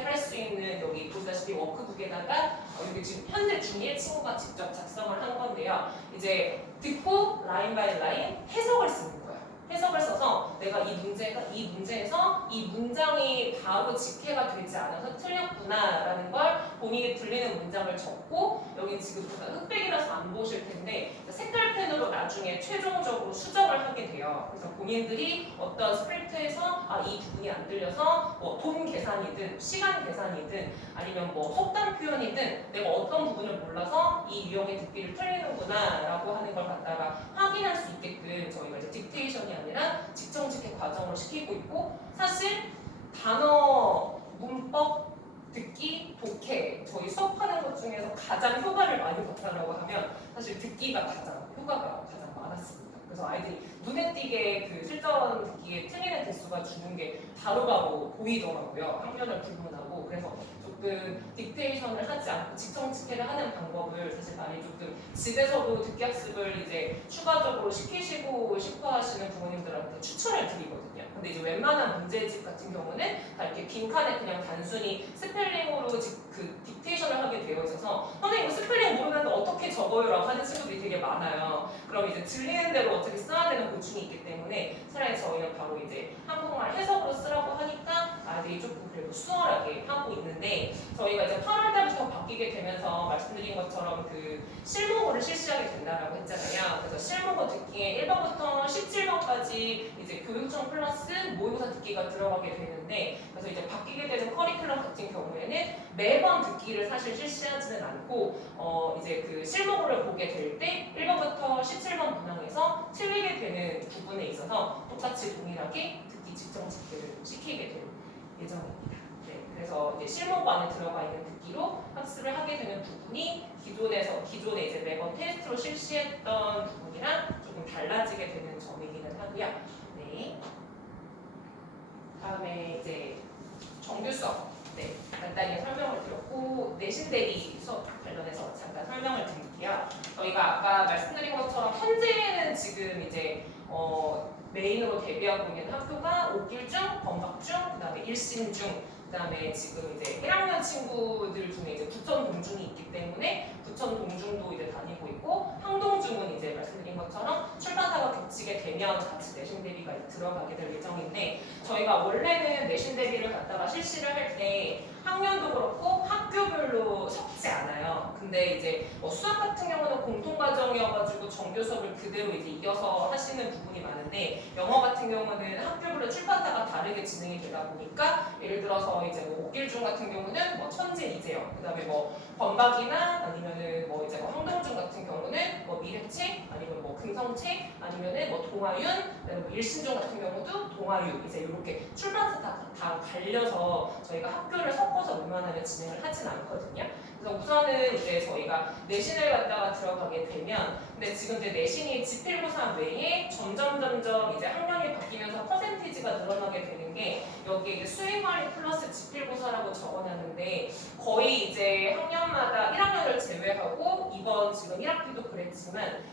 할 수 있는 여기 보시다시피 워크북에다가 여기 지금 현재 중1 친구가 직접 작성을 한 건데요. 이제 듣고 라인 바이 라인 해석을 쓰는 거예요. 해석을 써서 내가 이 문제에서 이 문장이 바로 직해가 되지 않아서 틀렸구나라는 걸 본인이 들리는 문장을 적고 여기 지금 흑백이라서 안 보실 텐데 색깔펜으로 나중에 최종적으로 수정을 하게 돼요. 그래서 본인들이 어떤 스크립트에서 이 부분이 안 들려서 뭐 돈 계산이든 시간 계산이든 아니면 뭐 속담 표현이든 내가 어떤 부분을 몰라서 이 유형의 듣기를 틀리는구나 라고 하는 걸 갖다가 확인할 수 있게끔 저희가 이제 딕테이션이 아니라 직정직해 과정을 시키고 있고 사실 단어, 문법, 듣기, 독해 저희 수업하는 것 중에서 가장 효과를 많이 봤다라고 하면 사실 듣기가 가장 효과가 가장 많았습니다. 그래서 아이들이 눈에 띄게 그 실전 듣기에 틀리는 대수가 주는 게 바로바로 보이더라고요. 학년을 불문하고 그래서 조금 딕테이션을 하지 않고 직정직해를 하는 방법을 사실 많이 조금 집에서도 듣기 학습을 이제 추가적으로 시키시고 싶어 하시는 부모님들한테 추천을 드리거든요. 근데 이제 웬만한 문제집 같은 경우는 다 이렇게 빈칸에 그냥 단순히 스펠링으로 그 딕테이션을 하게 되어 있어서 선생님 스펠링 모르는데 어떻게 적어요? 라고 하는 친구들이 되게 많아요. 그럼 이제 들리는 대로 어떻게 써야 되는 고충이 있기 때문에 차라리 저희는 바로 이제 한국말 해석으로 쓰라고 하니까 아이들이 조금 그래도 수월하게 하고 있는데 저희가 이제 8월 달부터 바뀌게 되면서 말씀드린 것처럼 그 실무고를 실시하게 된다라고 했잖아요. 그래서 실무고 듣기에 1번부터 17번까지 이제 교육청 플러스 모의고사 듣기가 들어가게 되는데 그래서 이제 바뀌게 되는 커리큘럼 같은 경우에는 매번 듣기를 사실 실시하지는 않고 이제 그 실무고를 보게 될 때 1번부터 17번 분양에서 틀리게 되는 부분에 있어서 똑같이 동일하게 듣기 직정직해를 시키게 될 예정입니다. 네, 그래서 이제 실무고 안에 들어가 있는 듣기로 학습을 하게 되는 부분이 기존에 이제 매번 테스트로 실시했던 부분이랑 조금 달라지게 되는 점이기는 하고요. 네. 다음에 이제 정규 수업 간단히 설명을 드렸고 내신 대비 수업 관련해서 잠깐 설명을 드릴게요. 저희가 아까 말씀드린 것처럼 현재는 지금 이제 메인으로 대비하고 있는 학교가 옥길중, 범박중, 그다음에 일신중, 그다음에 지금 이제 1학년 친구들 중에 이제 부천동중이 있기 때문에 부천동중도 이제 다니고 있고 항동중은 이제 말씀드린 것처럼 출판사가 겹치게 되면 같이 내신 대비가 들어가게 될 예정인데 저희가 원래는 내신 대비를 갖다가 실시를 할 때 학년도 그렇고 학교별로 섞지 않아요. 근데 이제 수학 같은 경우는 공통과정이어가지고 정규 수업을 그대로 이제 이어서 하시는 부분이 많은데 영어 같은 경우는 학교별로 출판사가 다르게 진행이 되다 보니까 예를 들어서 이제 뭐 옥길중 같은 경우는 뭐 천진 이재영, 그다음에 뭐 범박이나 아니면은 뭐 이제 뭐 항동중 같은 경우는 뭐 미래책 아니면 뭐 금성책 아니면은 뭐 동아윤, 그다음에 뭐 일신중 같은 경우도 동아윤 이제 이렇게 출판사 다 갈려서 저희가 학교를 섞어서 웬만하면 진행을 하진 않거든요. 그래서 우선은 이제 저희가 내신을 갖다가 들어가게 되면 근데 지금 이제 내신이 지필고사 외에 점점 이제 학년이 바뀌면서 퍼센티지가 늘어나게 되는 게 여기에 이제 수행활이 플러스 지필고사라고 적어놨는데 거의 이제 학년마다 1학년을 제외하고 이번 지금 1학기도 그랬지만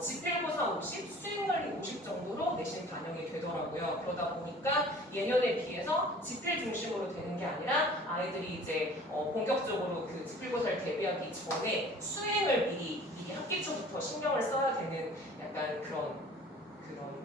지필고사 50, 수행관리 50 정도로 내신 반영이 되더라고요. 그러다 보니까 예년에 비해서 지필 중심으로 되는 게 아니라 아이들이 이제 본격적으로 그 지필고사를 대비하기 전에 수행을 미리 학기 초부터 신경을 써야 되는 약간 그런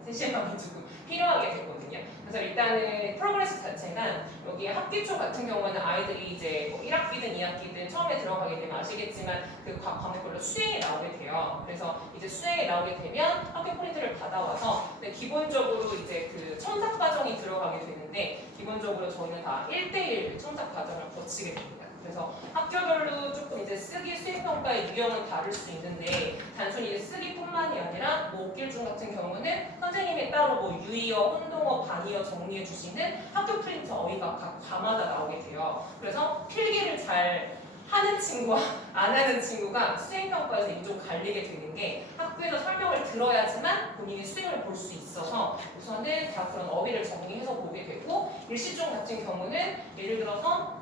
세심함이 조금 필요하게 되거든요. 그래서 일단은 프로그레스 자체가 여기 학기 초 같은 경우는 아이들이 이제 뭐 1학기든 2학기든 처음에 들어가게 되면 아시겠지만 그 과목별로 수행이 나오게 돼요. 그래서 이제 수행이 나오게 되면 학교 프린트를 받아와서 기본적으로 이제 그 첨삭 과정이 들어가게 되는데 기본적으로 저희는 다 1대1 첨삭 과정을 거치게 됩니다. 그래서 학교별로 조금 이제 쓰기 수행평가의 유형은 다를 수 있는데 단순히 이제 쓰기뿐만이 아니라 뭐 옥길중 같은 경우는 선생님이 따로 뭐 유의어, 혼동어, 반의어 정리해 주시는 학교 프린트 어휘가 각 과마다 나오게 돼요. 그래서 필기를 잘 하는 친구와 안 하는 친구가 수행평가에서 이좀 갈리게 되는 게 학교에서 설명을 들어야지만 본인이 수행을 볼 수 있어서 우선은 다 그런 어휘를 정리해서 보게 되고 일시중 같은 경우는 예를 들어서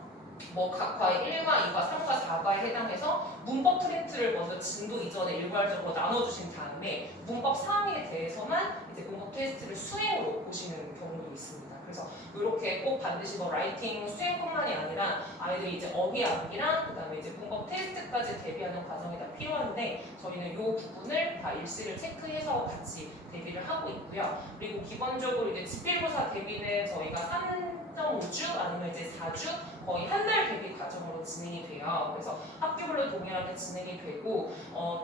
뭐 각 과의 1과 2과 3과 4과에 해당해서 문법 프린트를 먼저 진도 이전에 일괄적으로 나눠주신 다음에 문법 사항에 대해서만 이제 문법 테스트를 수행으로 보시는 경우도 있습니다. 그래서 이렇게 꼭 반드시 뭐 라이팅 수행뿐만이 아니라 과정이랑 아이들이 이제 어휘 암기랑 그다음에 이제 문법 테스트까지 대비하는 과정이 다 필요한데 저희는 이 부분을 다 일시를 체크해서 같이 대비를 하고 있고요. 그리고 기본적으로 이제 집필고사 대비는 저희가 3.5주 아니면 이제 4주 거의 한 달 대비 과정으로 진행이 돼요. 그래서 학교별로 동일하게 진행이 되고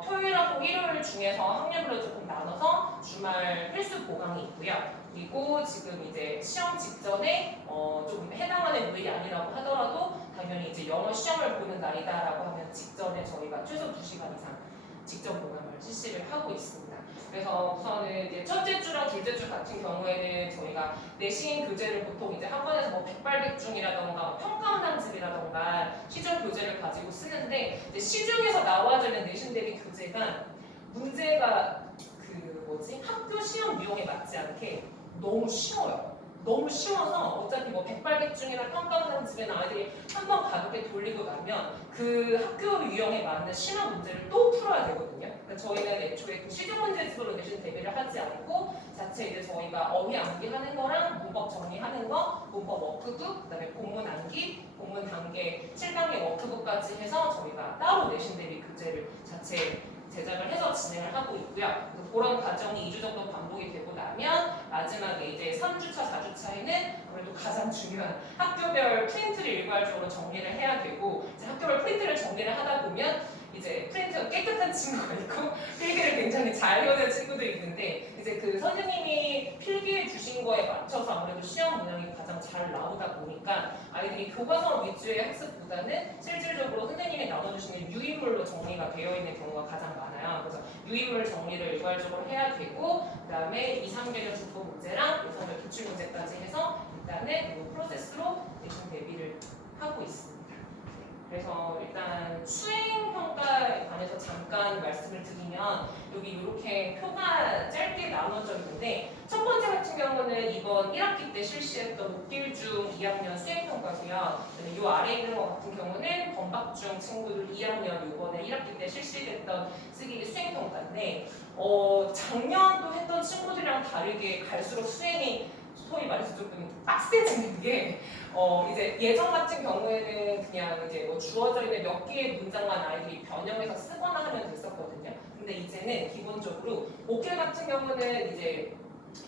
토요일하고 일요일 중에서 학년별로 조금 나눠서 주말 필수 보강이 있고요. 그리고 지금 이제 시험 직전에 좀 해당하는 요일이 아니라고 하더라도 당연히 이제 영어 시험을 보는 날이다라고 하면 직전에 저희가 최소 2시간 이상 직전 보강을 실시를 하고 있습니다. 그래서 우선은 이제 첫째 주랑 둘째 주 같은 경우에는 저희가 내신 교재를 보통 이제 학원에서 뭐 백발백중이라던가 평가원항집이라던가 시중 교재를 가지고 쓰는데 이제 시중에서 나와지는 내신 대비 교재가 문제가 학교 시험 유형에 맞지 않게 너무 쉬워요. 너무 쉬워서 어차피 뭐 백발백중이나 평가원항집이나 아이들이 한번 가볍게 돌리고 나면 그 학교 유형에 맞는 심화 문제를 또 풀어야 되거든요. 그러니까 저희는 애초에 그 시중 문제집으로 내신 대비를 하지 않고 자체 이제 저희가 어휘 암기하는 거랑 문법 정리하는 거, 문법 워크북, 그다음에 본문 암기, 본문 단계 7단계 워크북까지 해서 저희가 따로 내신 대비 교재를 자체 제작을 해서 진행을 하고 있고요. 그런 과정이 2주 정도 반복이 되고 나면 마지막에 이제 3주차, 4주차에는 아무래도 가장 중요한 학교별 프린트를 일괄적으로 정리를 해야 되고 이제 학교별 프린트를 정리를 하다 보면 이제 프린트가 깨끗한 친구가 있고 필기를 굉장히 잘 외우는 친구들이 있는데 이제 그 선생님이 필기해 주신 거에 맞춰서 아무래도 시험 문항이 가장 잘 나오다 보니까 아이들이 교과서 위주의 학습보다는 실질적으로 선생님이 나눠주시는 유인물로 정리가 되어 있는 경우가 가장 많아요. 그래서 유인물 정리를 일괄적으로 해야 되고 그다음에 2, 3개년 주포 문제랑 2, 3개년 기출 문제까지 해서 일단은 이 프로세스로 내신 대비를 하고 있습니다. 그래서 일단 수행평가에 관해서 잠깐 말씀을 드리면 여기 이렇게 표가 짧게 나눠져 있는데 첫 번째 같은 경우는 이번 1학기 때 실시했던 목길중 2학년 수행평가고요. 이 아래에 있는 것 같은 경우는 범박중 친구들 2학년 이번에 1학기 때 실시됐던 쓰기 수행평가인데 작년도 했던 친구들이랑 다르게 갈수록 수행이 소위 말해서 조금 빡세지는 게 이제 예전 같은 경우에는 그냥 이제 뭐 주어져 있는 몇 개의 문장만 아이들이 변형해서 쓰거나 하면 됐었거든요. 근데 이제는 기본적으로 목길 같은 경우는 이제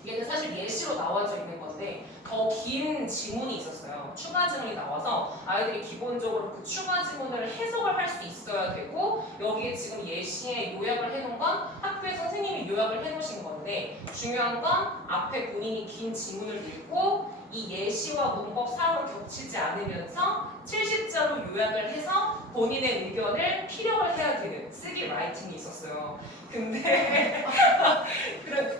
얘는 사실 예시로 나와져 있는 건데 더 긴 지문이 있었어요. 추가 지문이 나와서 아이들이 기본적으로 그 추가 지문을 해석을 할 수 있어야 되고 여기에 지금 예시에 요약을 해놓은 건 학교에 선생님이 요약을 해놓으신 건데 중요한 건 앞에 본인이 긴 지문을 읽고 이 예시와 문법 사항을 겹치지 않으면서 70자로 요약을 해서 본인의 의견을 피력을 해야 되는 쓰기 라이팅이 있었어요. 근데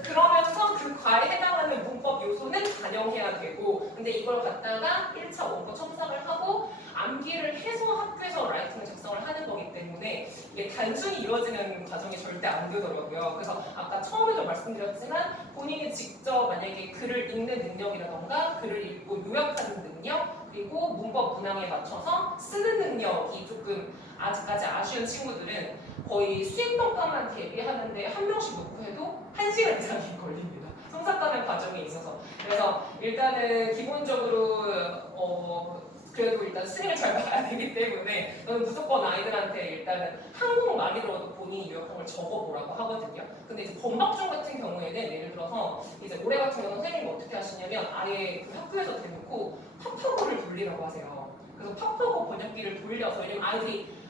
그러면서 그 과에 해당하는 문법 요소는 반영해야 되고 근데 이걸 갖다가 1차 원고 첨삭을 하고 암기를 해서 학교에서 라이팅을 작성을 하는 거기 때문에 이게 단순히 이루어지는 과정이 절대 안 되더라고요. 그래서 아까 처음에도 말씀드렸지만 본인이 직접 만약에 글을 읽는 능력이라던가 글을 읽고 요약하는 능력 그리고 문법 문항에 맞춰서 쓰는 능력이 조금 아직까지 아쉬운 친구들은 거의 수행평가만 대비하는데 한 명씩 놓고 해도 1시간 이상이 걸립니다. 성사가는 과정에 있어서. 그래서 일단은 기본적으로 그래도 일단 수행을 잘 봐야 되기 때문에 저는 무조건 아이들한테 일단은 한국말이로도 본인이 요약한 걸 적어보라고 하거든요. 근데 이제 범박중 같은 경우에는 예를 들어서 이제 올해 같은 경우는 선생님이 어떻게 하시냐면 아예 그 학교에서 대놓고 팝하고를 돌리라고 하세요. 그래서 팝하고 번역기를 돌려서 왜냐면 아이들이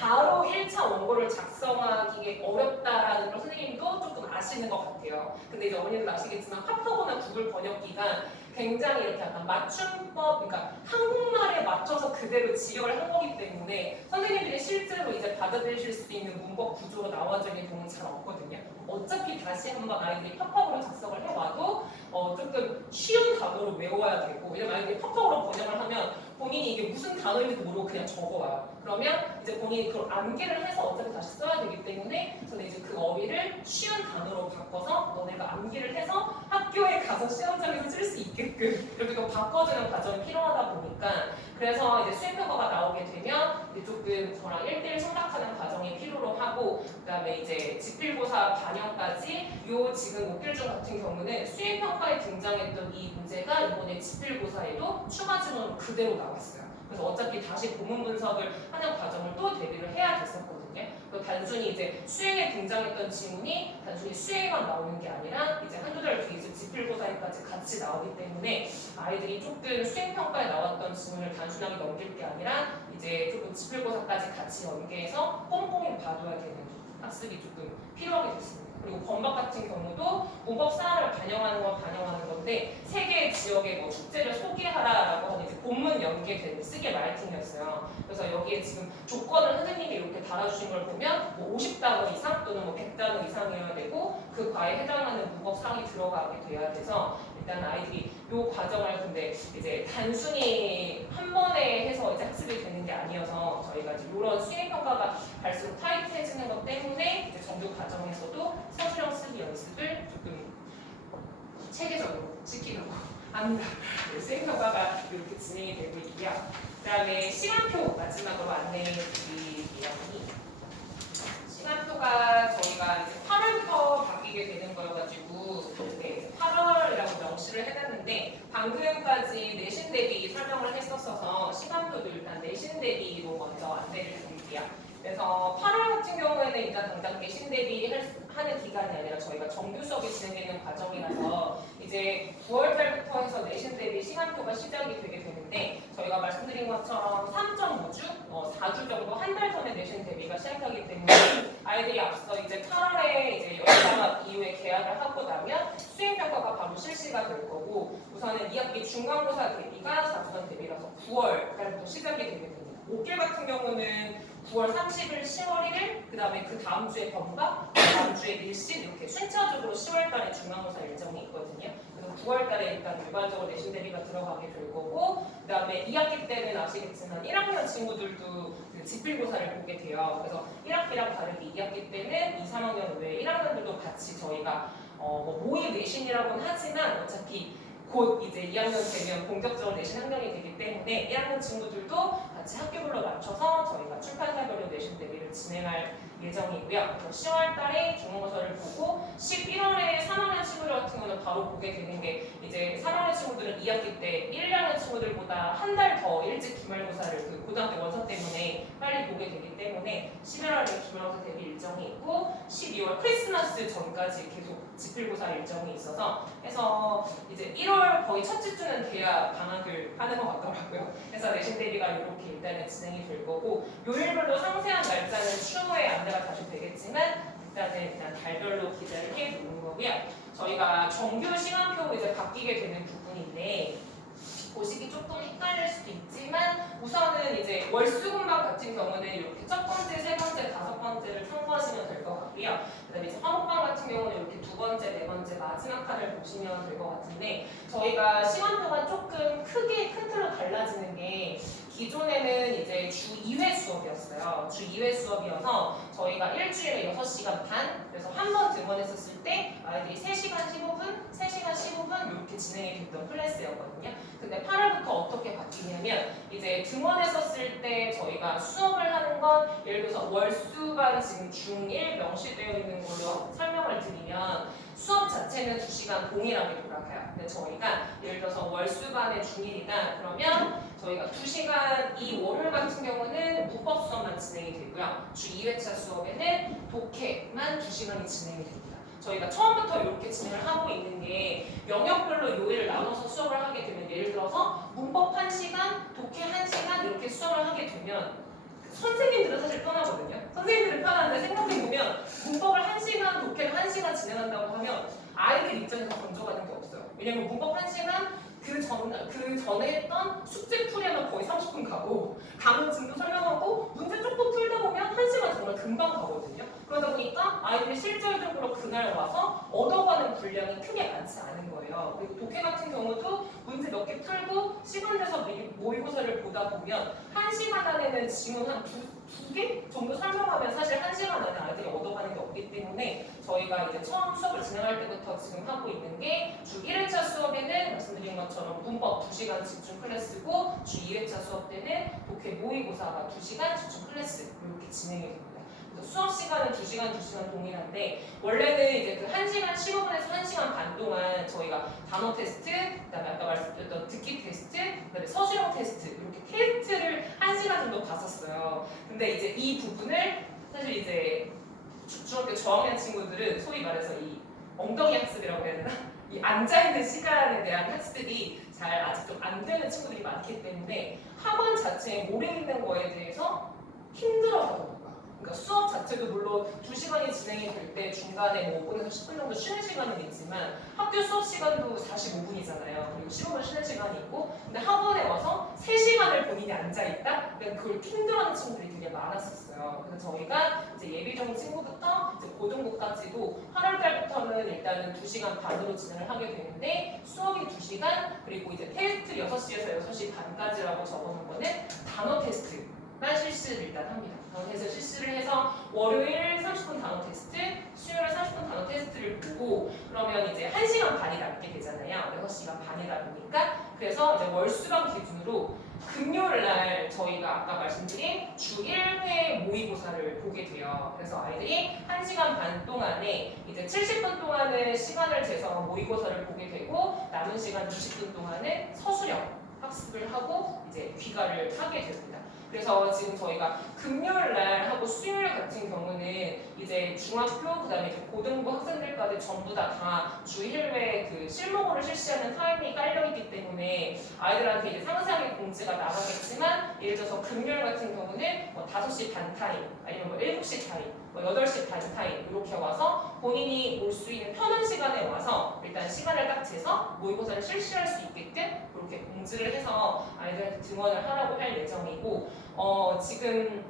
바로 1차 원고를 작성하기에 어렵다라는 걸 선생님도 조금 아시는 것 같아요. 근데 이제 어머니들 아시겠지만 팝하고나 구글 번역기가 굉장히 이렇게 약간 맞춤법, 그러니까 한국말에 맞춰서 그대로 지역을 한 거기 때문에 선생님들이 실제로 이제 받아들이실 수 있는 문법 구조로 나와져 있는 경우는 잘 없거든요. 어차피 다시 한번 아이들이 팝업으로 작성을 해와도 조금 쉬운 단어로 외워야 되고 왜냐면 아이들이 팝업으로 번역을 하면 본인이 이게 무슨 단어인지도 모르고 그냥 적어와요. 그러면 이제 본인이 그걸 암기를 해서 어차피 다시 써야 되기 때문에 저는 이제 그 어휘를 쉬운 단어로 바꿔서 너네가 암기를 해서 학교에 가서 시험장에서 쓸 수 있게끔 이렇게 좀 바꿔주는 과정이 필요하다 보니까 그래서 이제 수행평가가 나오게 되면 조금 저랑 1대1 생각하는 과정이 필요로 하고 그다음에 이제 지필고사 반영까지 요 지금 목필중 같은 경우는 수행평가에 등장했던 이 문제가 이번에 지필고사에도 추가 지문으로 그대로 나왔어요. 그래서 어차피 다시 보문 분석을 하는 과정을 또 대비를 해야 됐었거든요. 단순히 이제 수행에 등장했던 지문이 단순히 수행에만 나오는 게 아니라 이제 한두 달 뒤에 지필고사에까지 같이 나오기 때문에 아이들이 조금 수행평가에 나왔던 지문을 단순하게 넘길 게 아니라 이제 조금 지필고사까지 같이 연계해서 꼼꼼히 봐둬야 되는 학습이 조금 필요하게 됐습니다. 그리고 범박 같은 경우도 문법 사항을 반영하는 건 반영하는 건데 세 개의 지역의 뭐 숙제를 소개하라라고 하는 이제 본문 연계된 쓰기 라이팅이었어요. 그래서 여기에 지금 조건을 선생님이 이렇게 달아주신 걸 보면 뭐 50단어 이상 또는 뭐 100단어 이상이어야 되고 그 과에 해당하는 문법 사항이 들어가게 돼야 돼서 일단 아이들이 이 과정을 근데 이제 단순히 한 번에 해서 이제 학습이 되는 게 아니어서 저희가 이제 이런 수행 평가가 갈수록 타이트해지는 것 때문에 이제 정규 과정에서도 서술형 쓰기 연습을 조금 체계적으로 시키려고 합니다. 수행 평가가 이렇게 진행이 되고 있고요. 그다음에 시간표 마지막으로 안내해 드릴게요. 시간표가 저희가 이제 8월부터 바뀌게 되는 거여가지고 네, 8월이라고 명시를 해놨는데 방금까지 내신 대비 설명을 했었어서 시간표도 일단 내신 대비로 먼저 안내를 드릴게요. 그래서 8월 같은 경우에는 일단 당장 내신 대비 하는 기간이 아니라 저희가 정규 수업이 진행되는 과정이라서 이제 9월 달부터 해서 내신 대비 시간표가 시작이 되게 되는데 저희가 말씀드린 것처럼 3.5주, 4주 정도 한 달 전에 내신 대비가 시작하기 때문에 아이들이 앞서 이제 8월에 이제 여름방학 이후에 개학을 하고 나면 수행평가가 바로 실시가 될 거고 우선은 2학기 중간고사 대비가 4주간 대비라서 9월 달부터 시작이 되게 됩니다. 5길 같은 경우는 9월 30일, 10월 1일, 그 다음에 그 다음 주에 범박, 그 다음 주에 밀실 이렇게 순차적으로 10월 달에 중간고사 일정이 있거든요. 그래서 9월 달에 일단 일반적으로 내신 대비가 들어가게 될 거고 그 다음에 2학기 때는 아시겠지만 1학년 친구들도 그 지필고사를 보게 돼요. 그래서 1학기랑 다르게 2학기 때는 2, 3학년 외에 1학년들도 같이 저희가 뭐 모의 내신이라고는 하지만 어차피 곧 이제 2학년 되면 본격적으로 내신 학년이 되기 때문에 1학년 친구들도 같이 학교별로 맞춰서 저희가 출판사별로 내신 대비를 진행할 예정이고요. 그래서 10월 달에 중간고사를 보고 11월에 3학년 친구들 같은 경우는 바로 보게 되는 게 이제 3학년 친구들은 2학기 때 1학년 친구들보다 한 달 더 일찍 기말고사를 그 고등학교 원서 때문에 빨리 보게 되기 때문에 11월에 기말고사 대비 일정이 있고 12월 크리스마스 전까지 계속 지필고사 일정이 있어서 해서 이제 1월 거의 첫째 주는 돼야 방학을 하는 것 같더라고요. 그래서 내신 대비가 이렇게 일단은 진행이 될 거고 요일별로 상세한 날짜는 추후에 안내가 다시 되겠지만 일단 달별로 기재를 해 놓는 거고요. 저희가 정규 시간표 이제 바뀌게 되는 부분인데 보시기 조금 헷갈릴 수도 있지만 우선은 이제 월수금방 같은 경우는 이렇게 첫 번째, 세 번째, 다섯 번째를 참고하시면 될 것 같고요. 그다음에 이제 화목방 같은 경우는 이렇게 두 번째, 네 번째 마지막 칸을 보시면 될 것 같은데 저희가 시간표가 조금 크게 큰 틀로 달라지는 게 기존에는 이제 주 2회 수업이었어요. 주 2회 수업이어서 저희가 일주일에 6시간 반 그래서 한 번 등원했었을 때 아이들이 3시간 15분, 3시간 15분 이렇게 진행이 됐던 클래스였거든요. 근데 8월부터 어떻게 바뀌냐면 이제 등원했었을 때 저희가 수업을 하는 건 예를 들어서 월수가 지금 중1 명시되어 있는 걸로 설명을 드리면 수업 자체는 2시간 동일하게 돌아가요. 근데 저희가 예를 들어서 월수간의 중1이다 그러면 저희가 2시간 이 월요일 같은 경우는 문법 수업만 진행이 되고요. 주 2회차 수업에는 독해만 2시간이 진행이 됩니다. 저희가 처음부터 이렇게 진행을 하고 있는 게 영역별로 요일을 나눠서 수업을 하게 되면 예를 들어서 문법 1시간, 독해 1시간 이렇게 수업을 하게 되면 선생님들은 사실 편하거든요. 선생님들은 편한데 생각해보면 문법을 1시간, 독해를 1시간 진행한다고 하면 아이들 입장에서 건져가는 게 없어요. 왜냐면 문법 1시간 그 전에 했던 숙제 풀이하면 거의 30분 가고 강의증도 설명하고 문제 조금 풀다 보면 1시간 정말 금방 가거든요. 그러다 보니까 아이들이 실질적으로 그날 와서 얻어가는 분량이 크게 많지 않은 거예요. 그리고 독해 같은 경우도 문제 몇 개 풀고 시간 내서 모의고사를 보다 보면 1시간 안에는 지문 한 두 개 정도 설명하면 사실 1시간 안에 아이들이 얻어가는 게 없기 때문에 저희가 이제 처음 수업을 진행할 때부터 지금 하고 있는 게 주 1회차 수업에는 말씀드린 것처럼 문법 2시간 집중 클래스고 주 2회차 수업 때는 독해 모의고사가 2시간 집중 클래스 이렇게 진행이 됩니다. 수업 시간은 2시간 동일한데 원래는 이제 그 1시간 15분에서 1시간 반 동안 저희가 단어 테스트, 그다음에 아까 말씀드렸던 듣기 테스트, 그다음에 서술형 테스트 이렇게 테스트를 1시간 정도 봤었어요. 근데 이제 이 부분을 사실 이제 중학교 저학년 친구들은 소위 말해서 이 엉덩이 학습이라고 해야 되나? 이 앉아있는 시간에 대한 학습이 잘 아직 좀 안 되는 친구들이 많기 때문에 학원 자체에 몰입있는 거에 대해서 힘들어하더라고요. 그러니까 수업 자체도 물론 2시간이 진행이 될 때 중간에 뭐 5분에서 10분 정도 쉬는 시간은 있지만 학교 수업 시간도 45분이잖아요. 그리고 15분 쉬는 시간이 있고 근데 학원에 와서 3시간을 본인이 앉아있다? 그러니까 그걸 힘들어하는 친구들이 되게 많았었어요. 그래서 저희가 이제 예비종 친구부터 이제 고등부까지도 8월 달부터는 일단은 2시간 반으로 진행을 하게 되는데 수업이 2시간 그리고 이제 테스트 6시에서 6시 반까지라고 적어놓은 거는 단어 테스트만 실시를 일단 합니다. 단어 테스트 실시를 해서 월요일 30분 단어 테스트, 수요일 30분 단어 테스트를 보고 그러면 이제 1시간 반이 남게 되잖아요. 6시간 반이다 보니까 그래서 이제 월수강 기준으로 금요일 날 저희가 아까 말씀드린 주 1회 모의고사를 보게 돼요. 그래서 아이들이 1시간 반 동안에 이제 70분 동안은 시간을 재서 모의고사를 보게 되고 남은 시간 20분 동안은 서술형 학습을 하고 이제 귀가를 하게 됩니다. 그래서 지금 저희가 금요일 날 하고 수요일 같은 경우는 이제 중학교 그다음에 이제 고등부 학생들까지 전부 다 주 1회 그 실무고를 실시하는 타임이 깔려 있기 때문에 아이들한테 이제 상세하게 공지가 나가겠지만 예를 들어서 금요일 같은 경우는 뭐 5시 반 타임 아니면 뭐 7시 타임 뭐 8시 반 타임 이렇게 와서 본인이 올 수 있는 편한 시간에 와서 일단 시간을 딱 재서 모의고사를 실시할 수 있게끔 그렇게 공지를 해서 아이들한테 등원을 하라고 할 예정이고 지금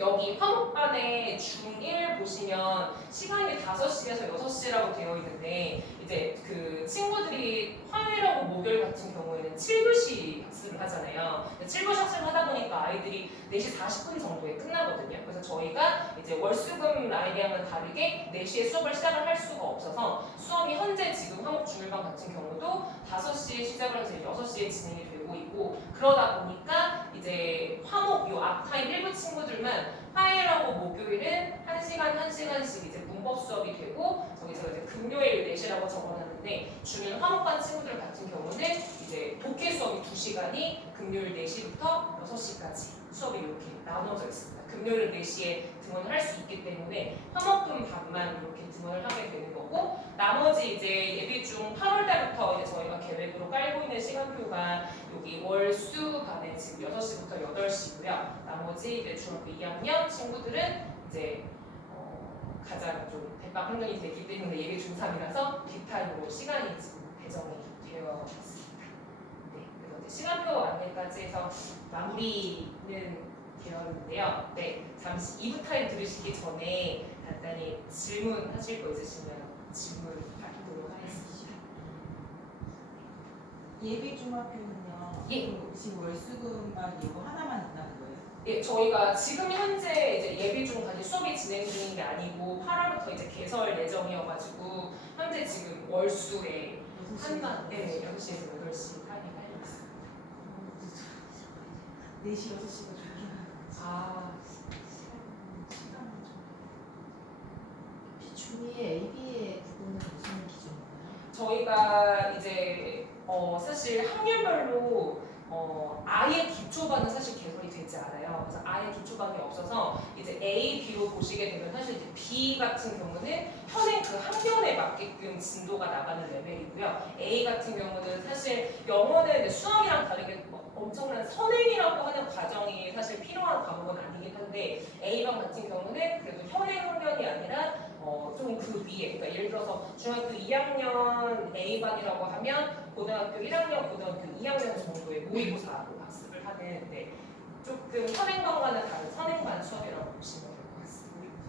여기 화목반에 중1 보시면 시간이 5시에서 6시라고 되어 있는데 이제 그 친구들이 화요일하고 목요일 같은 경우에는 7교시 학습을 하잖아요. 7교시 학습을 하다 보니까 아이들이 4시 40분 정도에 끝나거든요. 그래서 저희가 이제 월수금 라인이랑은 다르게 4시에 수업을 시작을 할 수가 없어서 수업이 현재 지금 화목 중1반 같은 경우도 5시에 시작을 해서 6시에 진행이 되고 있고 그러다 보니까 이제 화목 요 앞타임 일부 친구들만 화요일하고 목요일은 1시간씩 이제 문법 수업이 되고 저기서 이제 금요일 4시라고 적어놨는데 주는 화목반 친구들 같은 경우는 이제 독해 수업이 2시간이 금요일 4시부터 6시까지 수업이 이렇게 나눠져 있습니다. 금요일 4시에 등원을 할 수 있기 때문에 화목분 반만 이렇게 등원을 하게 되는 거고 나머지 이제 예비 중 8월 달부터 이제 저희가 계획으로 깔고 있는 시간표가 여기 월수 반에 지금 6시부터 8시고요. 나머지 이제 중학교 2학년 친구들은 이제 가장 좀 대박 환경이 되기 때문에 예비 중3이라서 뒷타임으로 시간이 지금 배정이 되어 있습니다. 네, 그래서 이제 시간표 안내까지 해서 마무리는 되었는데요. 네, 잠시 2부 타임 들으시기 전에 간단히 질문하실 거 있으시면 질문 받도록 하겠습니다. 예비 중학교는요. 예. 지금 월수금만 이거 하나만 있다는 거예요? 예, 저희가 지금 현재 이제 예비 중까지 수업이 진행 중인 게 아니고 8월부터 이제 개설 예정이어가지고 현재 지금 월수에 한만 6시에서 8시 타임이 깔려 있습니다. 4시, 6시가 좋긴 아, 중2의 AB의 구분은 무슨 기준인가요? 저희가 이제 사실 학년별로 아예 기초반은 사실 개설이 되지 않아요. 그래서 아예 기초반이 없어서 이제 A, B로 보시게 되면 사실 이제 B 같은 경우는 현행 그 학년에 맞게끔 진도가 나가는 레벨이고요. A 같은 경우는 사실 영어는 이제 수학이랑 다르게 엄청난 선행이라고 하는 과정이 사실 필요한 과목은 아니긴 한데 A반 같은 경우는 그래도 현행 학년이 아니라 좀 그 위에 그러니까 예를 들어서 중학교 2학년 A반이라고 하면 고등학교 1학년, 고등학교 2학년 정도의 모의고사로 학습을 하는 조금 선행반과는 다른 선행반 수업이라고 보시면 될 것 같습니다.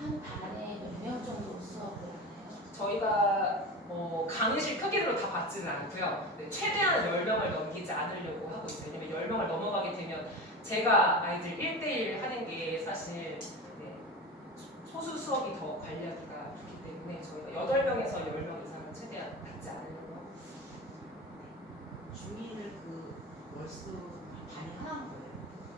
한 반에 몇 명 정도 수업을 하나요? 저희가 강의실 크기로 다 받지는 않고요. 네, 최대한 10명을 넘기지 않으려고 하고 있어요. 왜냐면 10명을 넘어가게 되면 제가 아이들 1대1 하는 게 사실 네, 소수 수업이 더 관리하기가 좋기 때문에 저희가 8명에서 10명 이상을 최대한 받지 않으려고 하고 중1을 그 월수 반이 하나인 거예요.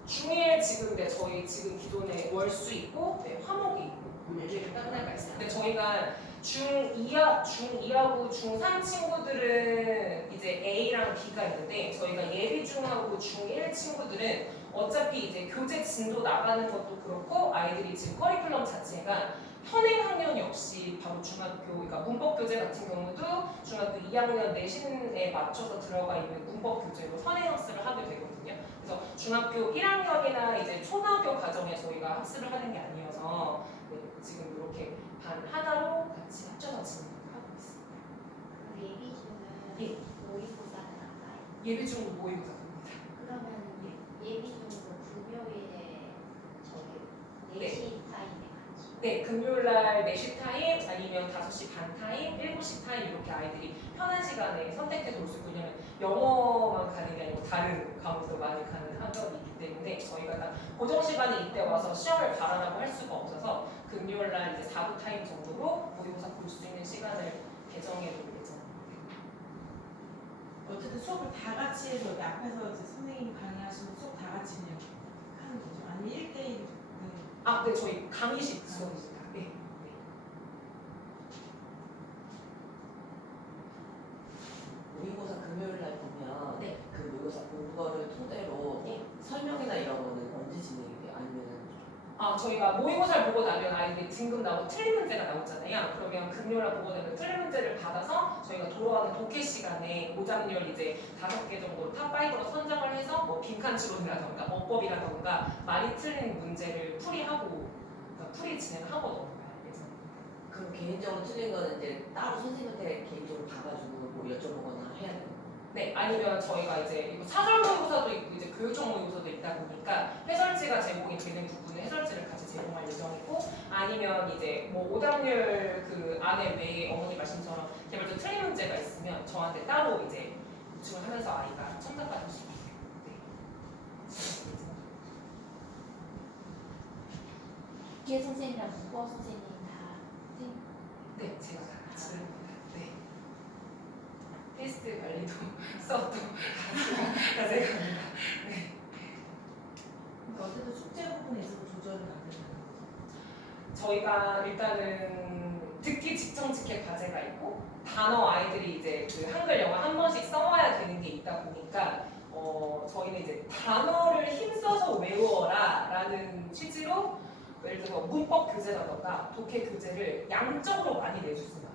중1 지금 네, 저희 지금 기존에 월수 있고 네, 화목이 있고 이렇게 딱 하나가 있어요. 근데 저희가 중2하고 중3 친구들은 이제 A랑 B가 있는데 저희가 예비중하고 중1 친구들은 어차피 이제 교재 진도 나가는 것도 그렇고 아이들이 지금 커리큘럼 자체가 현행 학년 역시 바로 중학교, 그러니까 문법 교재 같은 경우도 중학교 2학년 내신에 맞춰서 들어가 있는 문법 교재로 선행 학습을 하게 되거든요. 그래서 중학교 1학년이나 이제 초등학교 과정에 저희가 학습을 하는 게 아니어서 네, 지금 이렇게 반 하나로 같이 합쳐서 진행하고 있습니다. 그 예비중은 예. 모의고사는 안 가요? 예비중 모의고사 겁니다. 그러면 예비중으로 금요일에 저기 네. 4시 타임에 같이. 네, 금요일날 4시 타임 아니면 5시 반 타임, 7시 타임 이렇게 아이들이 편한 시간에 선택해서 올 수 있고 왜냐면 영어만 가는 게 아니고 다른 과목도 많이 가는 학업이 있기 때문에 저희가 딱 고정 시간에 이때 와서 시험을 발언하고 할 수가 없어서 금요일날 이제 4부 타임 정도로 모의고사 볼 수 있는 시간을 개정해 놓을 예정입니다. 어쨌든 수업을 다 같이 해서 여기 앞에서 이제 선생님이 강의하시는 수업 다 같이 그냥 하는 거죠. 아니면 1대1 아, 네, 저희 강의식 수업입니다. 네. 모의고사 금요일 날 보면 네. 그 모의고사 본 거를 토대로 네. 설명이나 이런 거는 언제 진행이 돼요? 아니면 저희가 모의고사를 보고 나면 아이들이 등급 나오고 틀린 문제가 나오잖아요. 그러면 금요일날 보고 나면 틀린 문제를 받아서 저희가 돌아가는 독해 시간에 고장률 이제 5개 정도 탑5로 선정을 해서 뭐 빈칸추론이라던가 어법이라던가 많이 틀린 문제를 풀이하고 그러니까 풀이 진행하고 넘어가요. 예정입니다. 그럼 개인적으로 틀린 거는 이제 따로 선생님한테 개인적으로 가가지고 뭐 여쭤보거나 해야 돼요? 네, 아니면 저희가 이제 이거 사설 모의고사도 있고 이제 교육적 모의고사도 있다 보니까 해설지가 제공이 되는 부분은 해설지를 같이 제공할 예정이고 아니면 이제 뭐 오답률 그 안에 외에 어머니 말씀처럼 개발적 틀린 문제가 있으면 저한테 따로 이제 요청을 하면서 아이가 첨삭받을 수 있게요. 네. 기계 선생님이랑 국어 선생님 다 선생님. 네, 제가 다 같이 합니다. 네. 테스트 관리도 수업도 다 제가 합니다. 네. 그러니까 어쨌든 숙제 부분에 있어서 조절은 안 된다는 거죠. 저희가 일단은 듣기 직청 직해 과제가 있고 단어 아이들이 이제 그 한글 영어 한 번씩 써와야 되는 게 있다 보니까 저희는 이제 단어를 힘써서 외워라라는 취지로 예를 들어 문법 교재라던가 독해 교재를 양적으로 많이 내줬습니다.